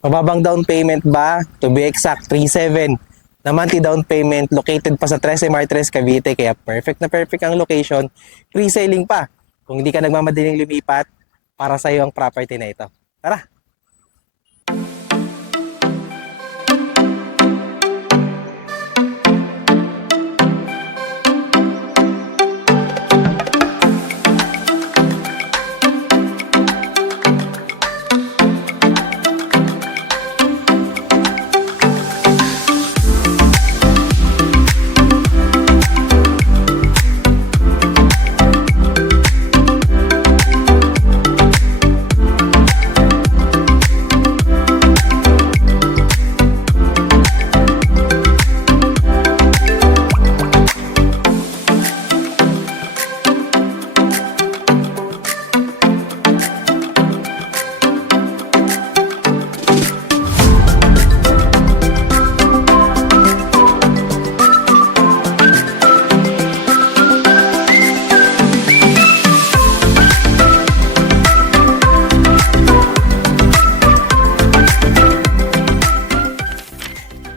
Mababang down payment ba? To be exact, 3.7 na monthly down payment, located pa sa Trece Martires, Cavite, kaya perfect na perfect ang location. Pre-selling pa. Kung hindi ka nagmamadaling lumipat, para sa iyo ang property na ito. Tara!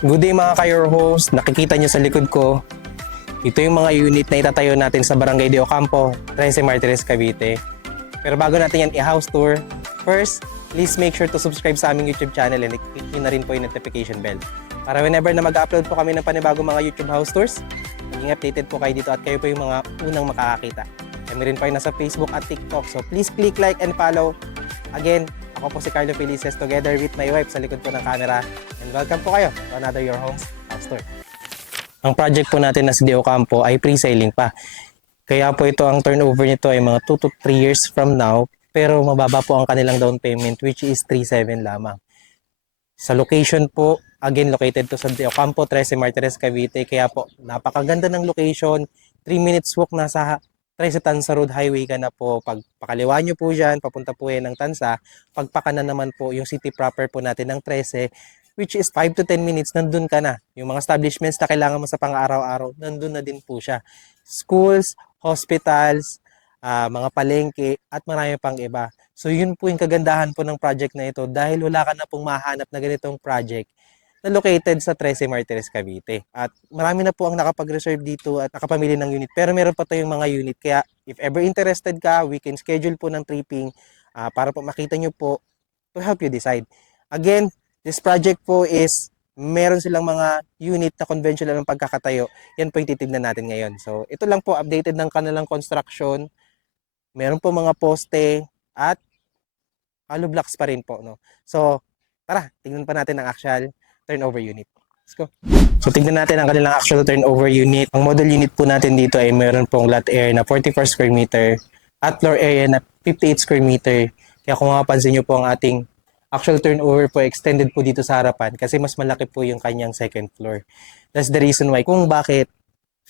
Good day mga ka-your host, nakikita nyo sa likod ko. Ito yung mga unit na itatayo natin sa Barangay de Ocampo, Trece Martires, Cavite. Pero bago natin yan i-house tour, first, please make sure to subscribe sa aming YouTube channel and click nyo na rin po yung notification bell. Para whenever na mag-upload po kami ng panibagong mga YouTube house tours, maging updated po kayo dito at kayo po yung mga unang makakakita. Kami rin po ay nasa Facebook at TikTok, so please click like and follow. Again, ako po si Carlo Felices together with my wife sa likod po ng camera. And welcome po kayo to another Your Homes House Tour. Ang project po natin na si De Ocampo ay pre-selling pa. Kaya po ito, ang turnover nito ay mga 2 to 3 years from now. Pero mababa po ang kanilang down payment, which is 3.7 lamang. Sa location po, again located to sa De Ocampo, Trece Martires, Cavite. Kaya po napakaganda ng location. 3 minutes walk na sa Trece Tansa Road Highway ka na po. Pag pakaliwa nyo po dyan, papunta po yan ng Tansa. Pagpakanan naman po yung city proper po natin ng Trece, which is 5 to 10 minutes, nandun ka na. Yung mga establishments na kailangan mo sa pang-araw-araw, nandun na din po siya. Schools, hospitals, mga palengke, at marami pang iba. So yun po yung kagandahan po ng project na ito dahil wala ka na pong mahanap na ganitong project na located sa Trece Martires, Cavite. At marami na po ang nakapag-reserve dito at nakapamili ng unit. Pero meron pa tayong mga unit. Kaya if ever interested ka, we can schedule po ng tripping para po makita nyo po to help you decide. Again, this project po is meron silang mga unit na conventional ng pagkakatayo. Yan po yung titignan natin ngayon. So ito lang po, updated ng kanilang construction. Meron po mga poste at hollow blocks pa rin po. No? So tara, tingnan pa natin ang actual turnover unit. Let's go. So tignan natin ang kanilang actual turnover unit. Ang model unit po natin dito ay meron pong lot area na 44 square meter at floor area na 58 square meter. Kaya kung mapapansin nyo po ang ating actual turnover po extended po dito sa harapan kasi mas malaki po yung kanyang second floor. That's the reason why kung bakit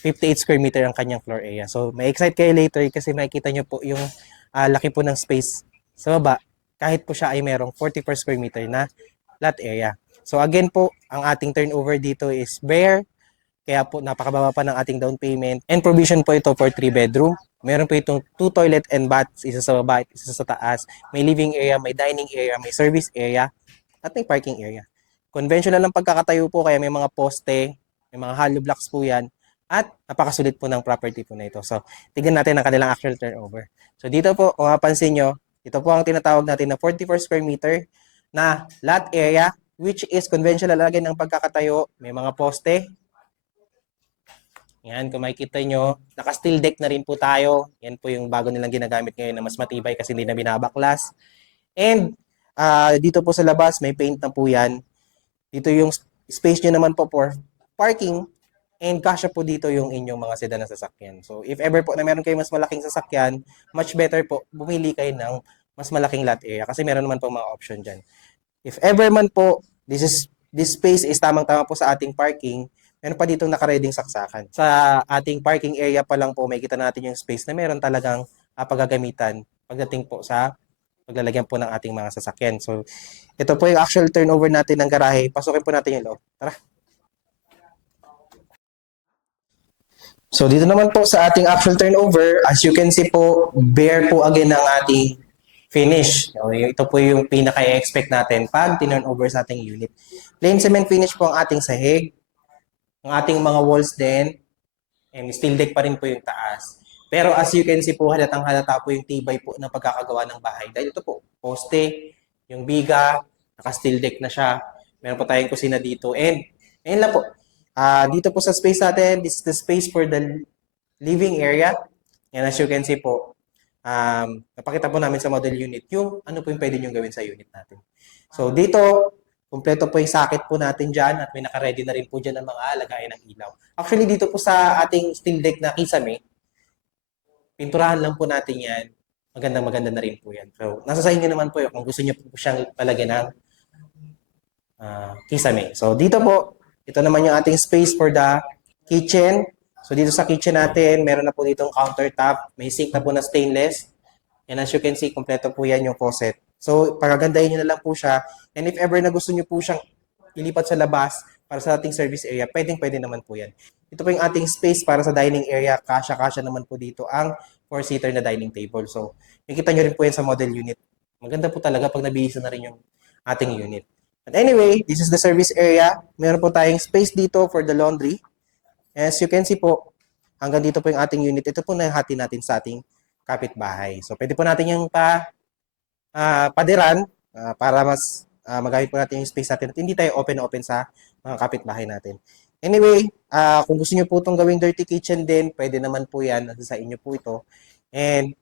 58 square meter ang kanyang floor area. So may excite kayo later kasi makikita nyo po yung laki po ng space sa baba kahit po siya ay merong 44 square meter na lot area. So again po, ang ating turnover dito is bare. Kaya po napakababa pa ng ating down payment. And provision po ito for 3 bedroom. Meron po itong 2 toilet and baths, isa sa baba, isa sa taas. May living area, may dining area, may service area, at may parking area. Conventional lang pagkakatayo po kaya may mga poste, may mga hollow blocks po yan. At napakasulit po ng property po na ito. So, tignan natin ang kanilang actual turnover. So dito po, kung mapansin nyo, ito po ang tinatawag natin na 44 square meter na lot area, which is conventional lagi ng pagkakatayo. May mga poste. Yan, kung makikita nyo, naka-steel deck na rin po tayo. Yan po yung bago nilang ginagamit ngayon na mas matibay kasi hindi na binabaklas. And dito po sa labas, may paint na po yan. Dito yung space nyo naman po for parking. And kasya po dito yung inyong mga sedan na sasakyan. So, if ever po na meron kayo mas malaking sasakyan, much better po, bumili kayo ng mas malaking lot area kasi meron naman po mga option dyan. If ever man po, this space is tamang-tama po sa ating parking, meron pa ditong nakareding saksakan. Sa ating parking area pa lang po, may kita natin yung space na meron talagang paggagamitan pagdating po sa paglalagyan po ng ating mga sasakyan. So, ito po yung actual turnover natin ng garahe. Pasukin po natin yung loob. Tara! So, dito naman po sa ating actual turnover, as you can see po, bare po again ang ating finish. O, ito po yung pinaka-expect natin pag tinurn over sa ating unit. Plain cement finish po ang ating sahig, ang ating mga walls din, and steel deck pa rin po yung taas. Pero as you can see po, halatang halata po yung tibay po ng pagkakagawa ng bahay. Dahil ito po, poste, yung biga, naka-steel deck na siya. Meron po tayong kusina dito. And, ayun lang po. Dito po sa space natin, this is the space for the living area. And as you can see po, napakita po namin sa model unit yung ano po yung pwede nyo gawin sa unit natin. So dito, kumpleto po yung socket po natin dyan at may naka-ready na rin po dyan ng mga lagayan ng ilaw. Actually, dito po sa ating steel deck na kisame, pinturahan lang po natin yan. Maganda na rin po yan. So, nasa sa inyo naman po yun kung gusto nyo po siyang palagyan ng kisame. So, dito po, ito naman yung ating space for the kitchen. So, dito sa kitchen natin, meron na po ditong countertop. May sink na po na stainless. And as you can see, kompleto po yan yung faucet. So, pagagandahin nyo na lang po siya. And if ever na gusto nyo po siyang ilipat sa labas para sa ating service area, pwede naman po yan. Ito po yung ating space para sa dining area. Kasya naman po dito ang 4-seater na dining table. So, makikita nyo rin po yan sa model unit. Maganda po talaga pag nabihisa na rin yung ating unit. But anyway, this is the service area. Meron po tayong space dito for the laundry. As you can see po, hanggang dito po yung ating unit. Ito po na hati natin sa ating kapitbahay. So, pwede po natin yung padiran para mas magamit po natin yung space natin at hindi tayo open sa mga kapitbahay natin. Anyway, kung gusto niyo po itong gawing dirty kitchen din, pwede naman po yan. Nasa sa inyo po ito. And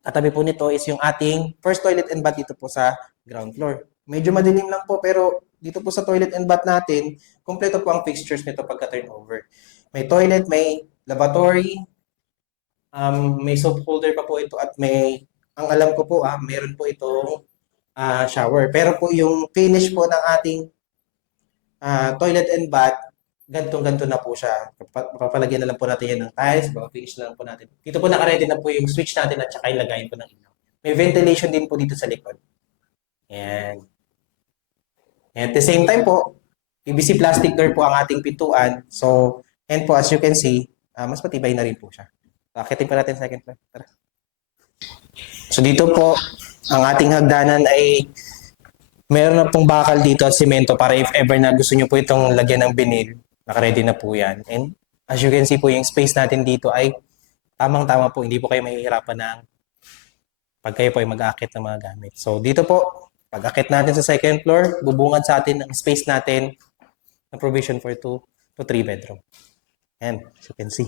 katabi po nito is yung ating first toilet and bath dito po sa ground floor. Medyo madilim lang po pero dito po sa toilet and bath natin, kompleto po ang fixtures nito pagka-turnover. May toilet, may lavatory, may soap holder pa po ito at may, ang alam ko po, meron po itong shower. Pero po yung finish po ng ating toilet and bath, ganto na po siya. Papalagyan na lang po natin yan ng tiles, finish na lang po natin. Dito po naka-ready na po yung switch natin at saka ilagayin po ng ilaw. May ventilation din po dito sa likod. And at the same time po, PVC plastic door po ang ating pintuan. So, and po as you can see, mas matibay na rin po siya. So, akitin pa natin sa second floor. Tara. So, dito po, ang ating hagdanan ay meron na pong bakal dito at simento para if ever na gusto nyo po itong lagyan ng binil, naka-ready na po yan. And as you can see po, yung space natin dito ay tamang-tama po. Hindi po kayo mahihirapan ng pag kayo po ay mag-aakit ng mga gamit. So, dito po, pag-akit natin sa second floor, bubungad sa atin ang space natin na provision for 2 to 3 bedroom. And as you can see.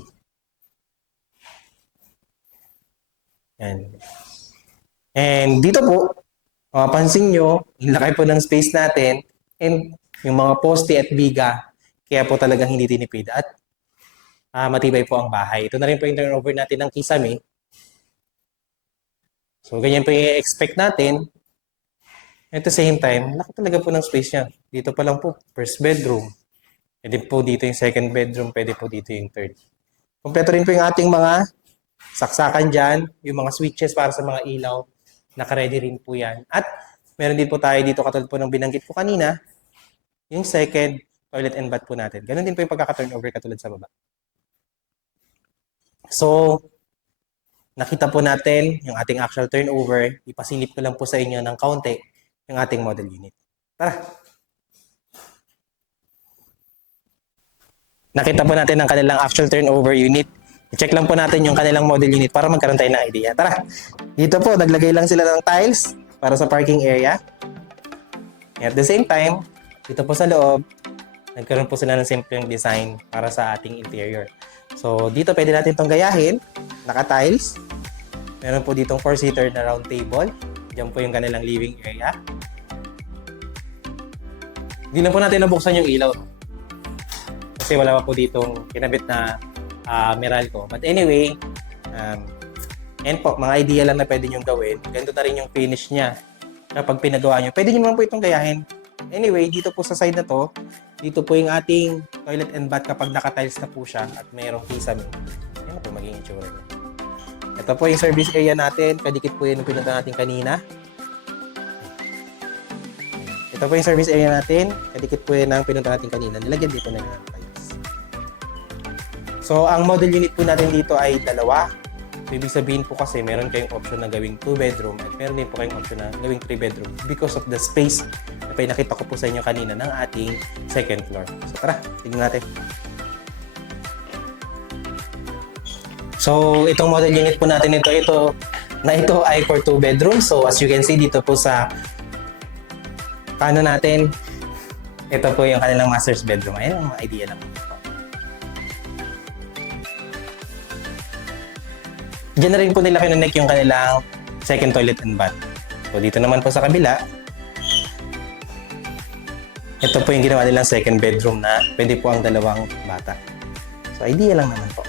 And dito po, mapapansin nyo, ilakay po ng space natin and yung mga poste at biga, kaya po talagang hindi tinipid at matibay po ang bahay. Ito na rin po yung turnover natin ng kisame. So, ganyan po yung expect natin. At the same time, laki talaga po ng space niya. Dito pa lang po, first bedroom. Pwede po dito yung second bedroom, pwede po dito yung third. Kompleto rin po yung ating mga saksakan dyan, yung mga switches para sa mga ilaw. Naka-ready rin po yan. At meron din po tayo dito, katulad po ng binanggit ko kanina, yung second toilet and bath po natin. Ganun din po yung pagkaka-turnover katulad sa baba. So, nakita po natin yung ating actual turnover. Ipasilip ko lang po sa inyo ng kaunti yung ating model unit. Tara! Nakita po natin ang kanilang actual turnover unit. I-check lang po natin yung kanilang model unit para magkaroon tayo ng idea. Tara! Dito po, naglagay lang sila ng tiles para sa parking area. At the same time, dito po sa loob, nagkaroon po sila ng simpleng design para sa ating interior. So, dito pwede natin itong gayahin. Naka-tiles. Meron po ditong 4-seater na round table. Diyan po yung kanilang living area. Hindi lang po natin nabuksan yung ilaw. Kasi wala pa po ditong kinabit na Meralco. But anyway, and po, mga idea lang na pwede nyo gawin. Ganito na rin yung finish niya. Kapag pinagawa nyo, pwede nyo naman po itong gayahin. Anyway, dito po sa side na to, dito po yung ating toilet and bath kapag naka-tiles na po siya at mayroong kisame. Yan po magiging itsura niya. Ito po yung service area natin. Kadikit po yun yung pinunta natin kanina. Ito po yung service area natin. Kadikit po yun ang pinunta natin kanina. Nilagyan dito na ng tiles. So, ang model unit po natin dito ay dalawa. So, ibig sabihin po kasi meron kayong option na gawing 2 bedroom at meron din po kayong option na gawing 3 bedroom because of the space na pinakita ko po sa inyo kanina ng ating second floor. So, tara, tignan natin. So, itong model unit po natin ito ay for 2 bedrooms. So, as you can see dito po sa kanan natin, ito po yung kanilang master's bedroom. Ayan ang idea lang. Diyan na rin po nila kinunik yung kanilang second toilet and bath. So, dito naman po sa kabila, ito po yung ginawa nilang second bedroom na pwede po ang dalawang bata. So, idea lang naman po.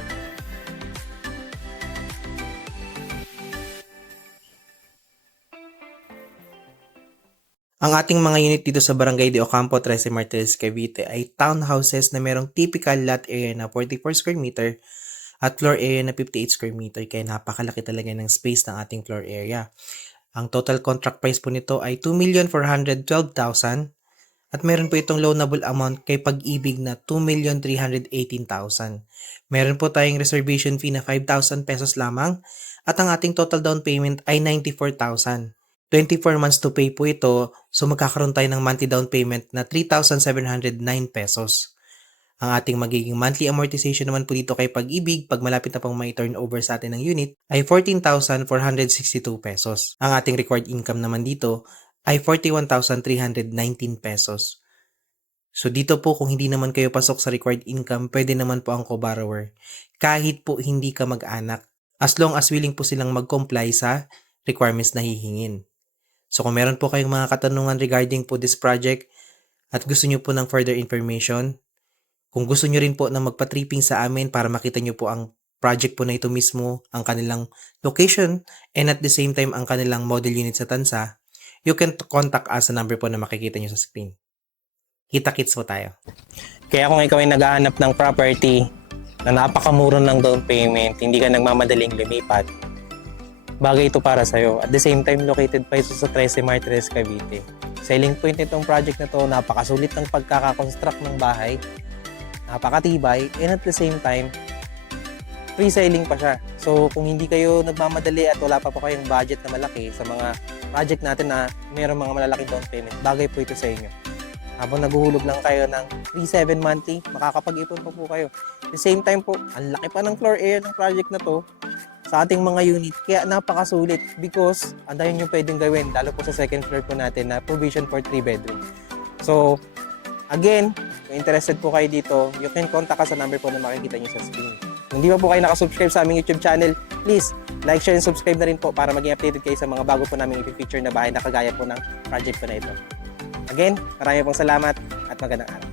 Ang ating mga unit dito sa Barangay de Ocampo, 13 Martires, Cavite ay townhouses na merong typical lot area na 44 square meter at floor area na 58 square meter, kaya napakalaki talaga ng space ng ating floor area. Ang total contract price po nito ay 2,412,000 at meron po itong loanable amount kay Pag-ibig na 2,318,000. Meron po tayong reservation fee na 5,000 pesos lamang at ang ating total down payment ay 94,000. 24 months to pay po ito, so magkakaroon tayo ng monthly down payment na 3,709 pesos. Ang ating magiging monthly amortization naman po dito kay Pag-ibig pag malapit na pang may turnover sa atin ng unit ay 14,462 pesos. Ang ating required income naman dito ay 41,319 pesos. So dito po kung hindi naman kayo pasok sa required income, pwede naman po ang co-borrower. Kahit po hindi ka mag-anak, as long as willing po silang mag-comply sa requirements na hihingin. So kung meron po kayong mga katanungan regarding po this project at gusto nyo po ng further information, kung gusto nyo rin po na magpa-tripping sa amin para makita nyo po ang project po na ito mismo, ang kanilang location, and at the same time ang kanilang model unit sa Tansa, you can contact us sa number po na makikita nyo sa screen. Kita-kits po tayo. Kaya kung ikaw ay naghahanap ng property na napakamura ng down payment, hindi ka nagmamadaling lumipat, bagay ito para sa'yo. At the same time, located pa ito sa 13 Martires, Cavite. Selling point nitong project na to, napakasulit ng pagkakakonstruct ng bahay, napakatibay, and at the same time, free selling pa siya. So, kung hindi kayo nagmamadali at wala pa po kayong budget na malaki sa mga project natin na mayroong mga malalaking down payment, bagay po ito sa inyo. Habang naguhulog lang kayo ng 3-7 monthly, makakapag-ipon pa po kayo. At the same time po, ang laki pa ng floor area ng project na to sa ating mga unit. Kaya napakasulit because ang dahil nyo pwedeng gawin, lalo po sa second floor po natin na provision for 3 bedroom. So, again, kung interested po kayo dito, you can contact us sa number po na makikita nyo sa screen. Kung di pa po kayo nakasubscribe sa aming YouTube channel, please like, share, and subscribe na rin po para maging updated kayo sa mga bago po namin i-feature na bahay na kagaya po ng project po na ito. Again, maraming pong salamat at magandang araw.